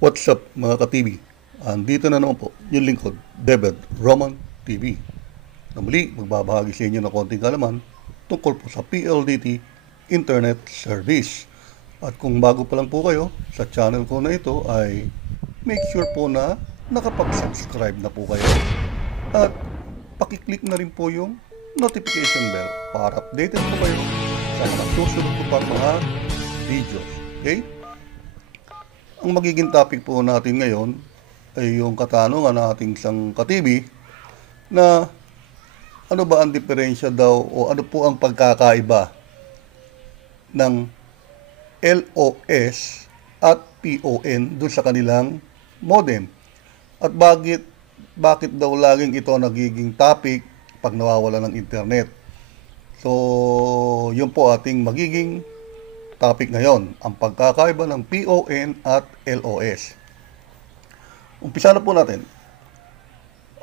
What's up mga ka-TV? Andito na naman po yung lingkod, David Roman TV, na muli magbabahagi sa inyo ng konting kalaman tungkol po sa PLDT Internet Service. At kung bago pa lang po kayo sa channel ko na ito ay make sure po na nakapag-subscribe na po kayo at pakiclick na rin po yung notification bell para updated po kayo sa mga susunod po pang mga videos. Okay? Ang magiging topic po natin ngayon ay yung katanungan ng ating isang ka-TV na ano ba ang diferensya daw o ano po ang pagkakaiba ng LOS at PON dun sa kanilang modem. At bakit daw laging ito nagiging topic pag nawawala ng internet. So, yun po ating magiging topic ngayon, ang pagkakaiba ng PON at LOS. Umpisa na po natin.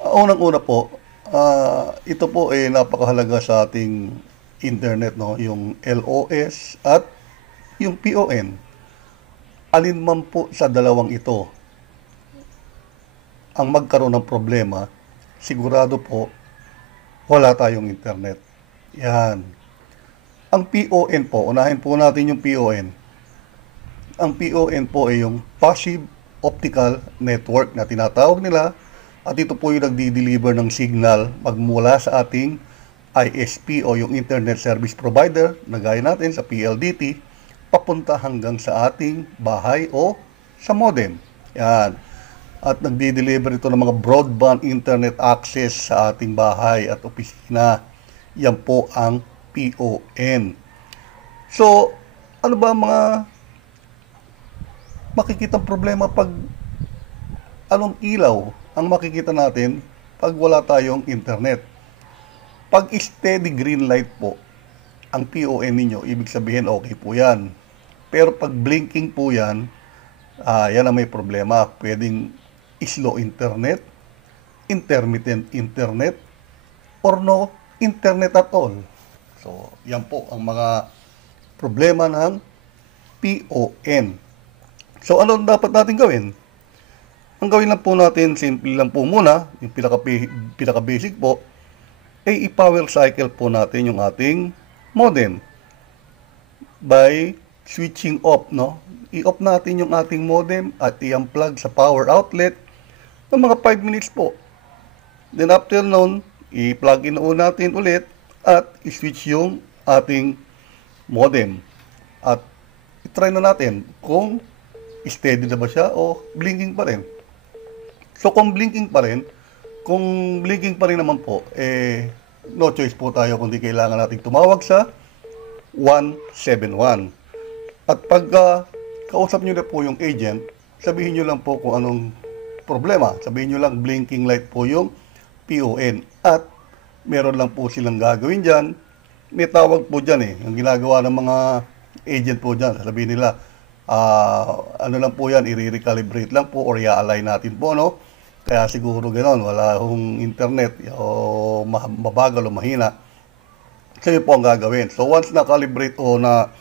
Unang-una po, ito po ay napakahalaga sa ating internet, no? Yung LOS at yung PON. Alin man po sa dalawang ito ang magkaroon ng problema, sigurado po wala tayong internet. Yan. Ang PON po, unahin po natin yung PON. Ang PON po ay yung Passive Optical Network na tinatawag nila, at ito po yung nagdi-deliver ng signal magmula sa ating ISP o yung Internet Service Provider na gaya natin sa PLDT papunta hanggang sa ating bahay o sa modem. Yan. At nagdi-deliver ito ng mga broadband internet access sa ating bahay at opisina. Yan po ang PON. So, ano ba mga makikitang problema pag anong ilaw ang makikita natin pag wala tayong internet? Pag steady green light po ang PON ninyo, ibig sabihin okay po yan. Pero pag blinking po yan, yan ang may problema. Pwedeng slow internet, intermittent internet, or no internet at all. So, yan po ang mga problema ng PON. So, ano dapat natin gawin? Ang gawin lang po natin, simple lang po muna, yung pinaka-basic po, ay i-power cycle po natin yung ating modem by switching off, no? I-off natin yung ating modem at i-unplug sa power outlet ng mga 5 minutes po. Then after nun, i-plug in natin ulit at i-switch yung ating modem. At i-try na natin kung steady na ba siya o blinking pa rin. So kung blinking pa rin naman po, no choice po tayo kundi kailangan nating tumawag sa 171. At pag kausap nyo na po yung agent, sabihin nyo lang po kung anong problema. Sabihin nyo lang blinking light po yung PON. At meron lang po silang gagawin dyan. May tawag po dyan yung ginagawa ng mga agent po dyan. Sabihin nila, ano lang po yan, i-recalibrate lang po or i-align natin po, no? Kaya siguro gano'n, wala hong internet o mabagal o mahina. So yun po ang gagawin. So once na-calibrate o na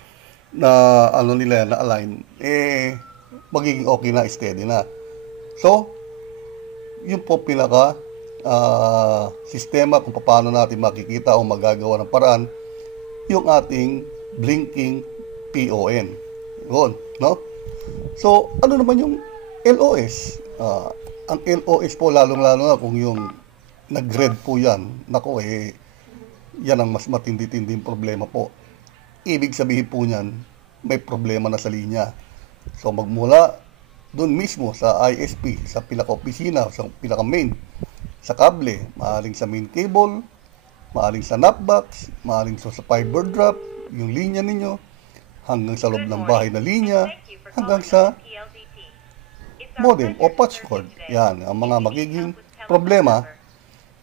ano nila, na-align, magiging okay na, steady na. So, yun po pinaka sistema kung paano natin makikita o magagawa ng paraan yung ating blinking PON. Yun, no? So, ano naman yung LOS? Ang LOS po, lalong-lalo na kung yung nag-red po yan, nako yan ang mas matindi-tinding problema po. Ibig sabihin po niyan, may problema na sa linya. So, magmula doon mismo sa ISP, sa pinaka-opisina, sa pinaka-main, sa kable, maaaring sa main cable, maaaring sa knockbox, maaaring sa fiber drop, yung linya ninyo, hanggang sa loob ng bahay na linya, hanggang sa modem o patch cord. Yan, ang mga magiging problema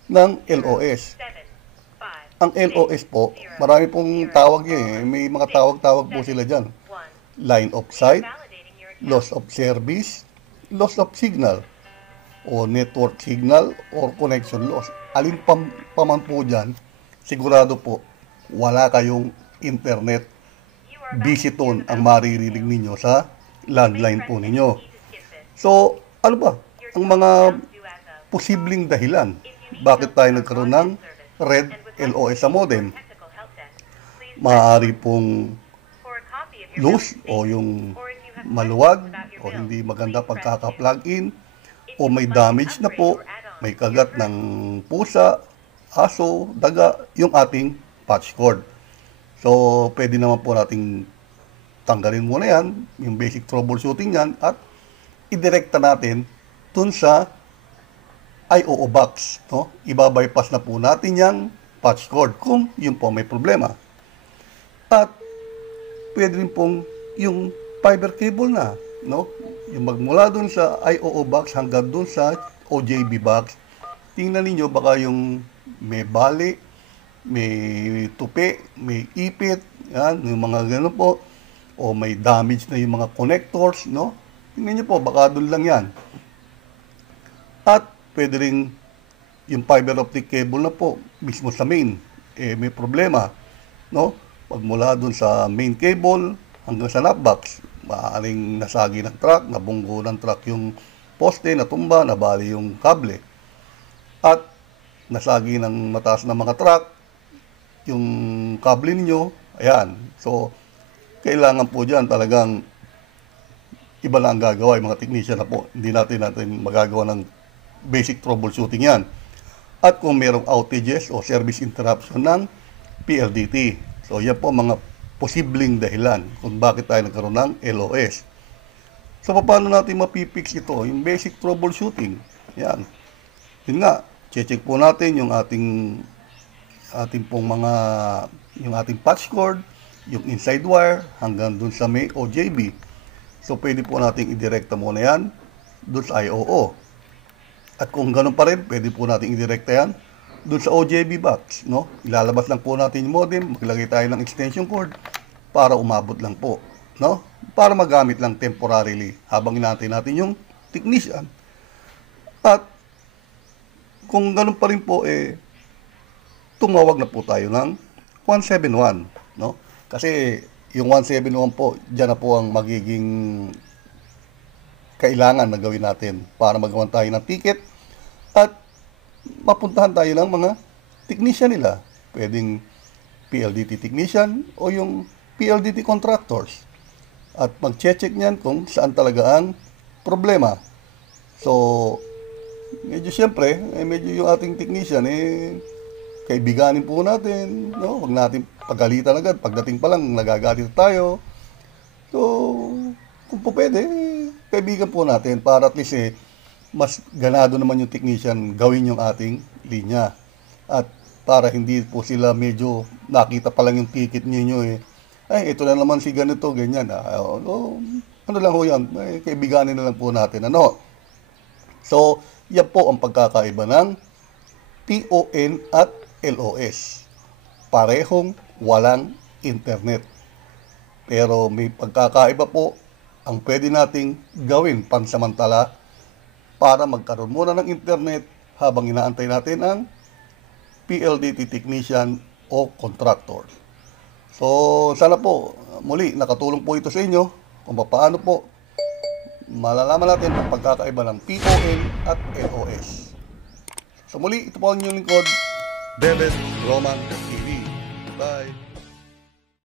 ng LOS. Ang LOS po, marami pong tawag yan. May mga tawag-tawag po sila dyan. Line of sight, loss of service, loss of signal, o network signal or connection loss. Alin pa man po dyan, sigurado po wala kayong internet. Busy tone ang maririnig ninyo sa landline po ninyo. So, ano ba ang mga posibleng dahilan bakit tayo nagkaroon ng red LOS sa modem? Maaari pong loose o yung maluwag o hindi maganda pagkaka-plug-in o may damage na po, may kagat ng pusa, aso, daga, yung ating patch cord. So, pwede naman po nating tanggalin muna yan, yung basic troubleshooting yan, at idirekta natin dun sa IOO box. No? Iba-bypass na po natin yung patch cord kung yun po may problema. At pwede rin pong yung fiber cable na, no? Yung magmula dun sa IOO box hanggang dun sa OJB box. Tingnan niyo baka yung may bali, may tupi, may ipit, yan, yung mga gano'n po, o may damage na yung mga connectors, no? Tingnan niyo po, baka dun lang yan. At pwede rin yung fiber optic cable na po, mismo sa main, may problema, no? Pagmula dun sa main cable hanggang sa nut box, maaaring nasagi ng truck, nabunggo ng truck yung poste, natumba, nabali yung kable. At nasagi ng mataas na mga truck, yung kable ninyo, ayan. So, kailangan po dyan talagang iba na ang gagawa, yung mga technician na po. Hindi natin magagawa ng basic troubleshooting yan. At kung mayroong outages o service interruption ng PLDT. So, yan po mga posibleng dahilan kung bakit tayo nagkaroon ng LOS. So, paano natin mapipix ito? Yung basic troubleshooting. Yan. Yun nga, check po natin yung ating pong yung ating patch cord, yung inside wire, hanggang dun sa may OJB. So, pwede po natin idirekta muna yan dun sa IOO. At kung ganun pa rin, pwede po natin idirekta yan dun sa OJB box, no? Ilalabas lang po natin yung modem, maglagay tayo ng extension cord para umabot lang po, no? Para magamit lang temporarily habang inaantay natin yung technician. At kung ganun pa rin po, tumawag na po tayo ng 171, no? Kasi yung 171 po, dyan na po ang magiging kailangan na gawin natin para magawan tayo ng ticket at mapuntahan tayo ng mga technician nila. Pwedeng PLDT technician o yung PLDT contractors. At mag-check niyan kung saan talaga ang problema. So, medyo siyempre, medyo yung ating technician, kaibiganin po natin, no? Huwag natin pagalitan agad. Pagdating pa lang, nagagalit tayo. So, kung po pwede, kaibigan po natin para at least mas ganado naman yung technician gawin yung ating linya. At para hindi po sila medyo nakita pa lang yung ticket ninyo ay, ito na naman si ganito, ganyan. Ano lang ho yan, kaibiganin na lang po natin. Ano? So, yan po ang pagkakaiba ng PON at LOS. Parehong walang internet. Pero may pagkakaiba po ang pwede nating gawin pansamantala para magkaroon muna ng internet habang inaantay natin ang PLDT technician o contractor. So, sana po muli nakatulong po ito sa inyo kung paano po malalaman natin ang pagkakaiba ng PON at LOS. So muli, ito po ang inyong lingkod, David Roman